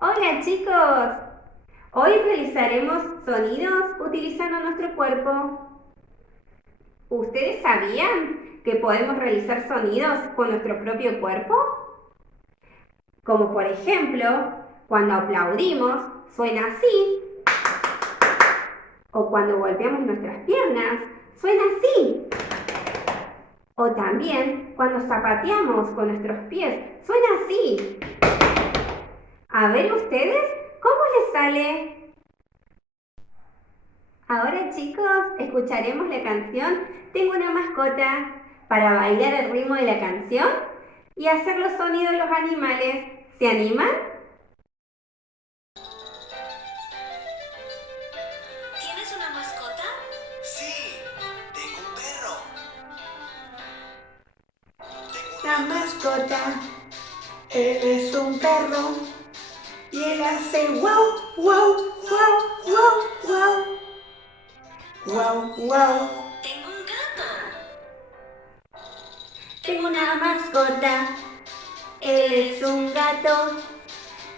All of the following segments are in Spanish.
Hola chicos, hoy realizaremos sonidos utilizando nuestro cuerpo. ¿Ustedes sabían que podemos realizar sonidos con nuestro propio cuerpo? Como por ejemplo, cuando aplaudimos suena así, o cuando golpeamos nuestras piernas suena así, o también cuando zapateamos con nuestros pies suena así. A ver ustedes, ¿cómo les sale? Ahora chicos, escucharemos la canción Tengo una mascota para bailar el ritmo de la canción y hacer los sonidos de los animales. ¿Se animan? ¿Tienes una mascota? Sí, tengo un perro. Tengo La una mascota, mascota. él es un perro y él hace wow, wow, wow, wow, wow, wow, wow. Tengo un gato. Tengo una mascota, él es un gato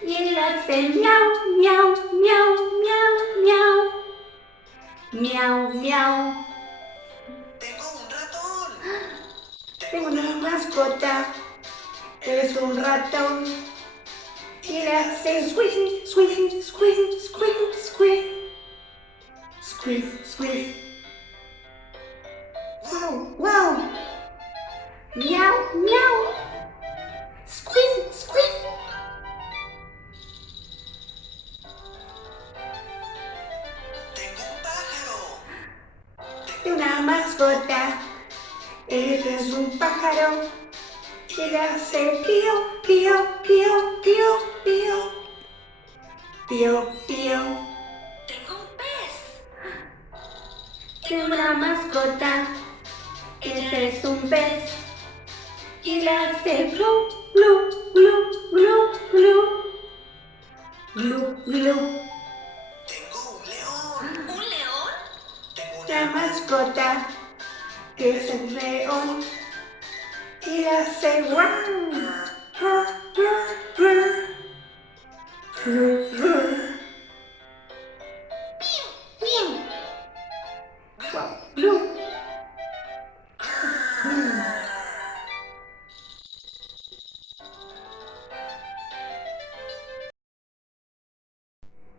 y él hace miau, miau, miau, miau, miau, miau, miau. Tengo un ratón. Tengo una mascota, él es un ratón y él hace squishy, squishy, squishy, squishy, squish, squish, squish. Wow, wow, miau, miau, squishy, squish. Tengo un pájaro. Tengo una mascota, él es un pájaro y él hace pío, pío, pío, pío, pío, pío, pío. Tengo un pez. Tengo una mascota, ese es un pez y él hace glu, glu, glu, glu, glu, glu, glu. Tengo un león. ¿Un león? Tengo La una mascota, que es el león y él hace guau, guau, guau, guau, guau, guau. Miau, guau, glu, glu.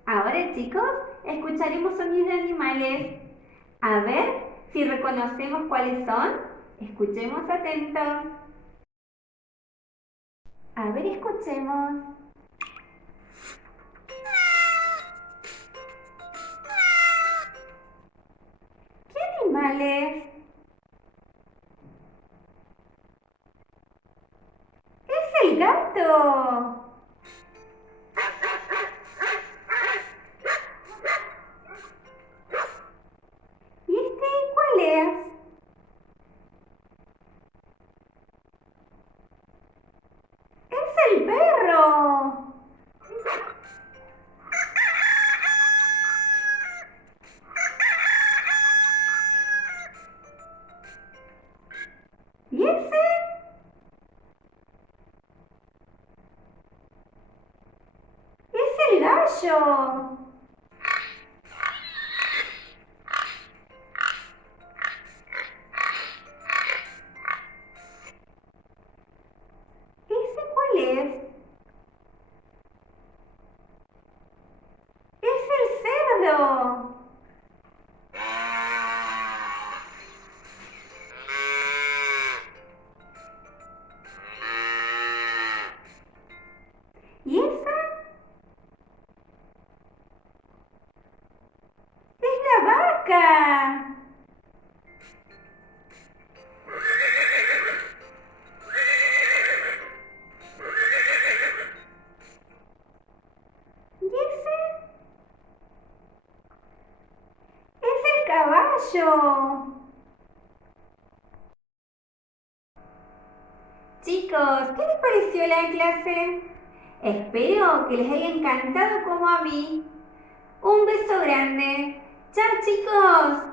Ahora chicos, escucharemos sonidos de animales. A ver si reconocemos cuáles son. Escuchemos atentos. A ver, escuchemos. ¿Qué animales? ¡Es el gato! ¿Y este cuál es? ¡Es el perro! ¿Y ese? ¡Es el gallo! ¿Ese cuál es? ¡Es el cerdo! ¿Y esa? ¡Es la vaca! ¿Y ese? ¡Es el caballo! Chicos, ¿qué les pareció la clase? Espero que les haya encantado como a mí. Un beso grande. ¡Chao chicos!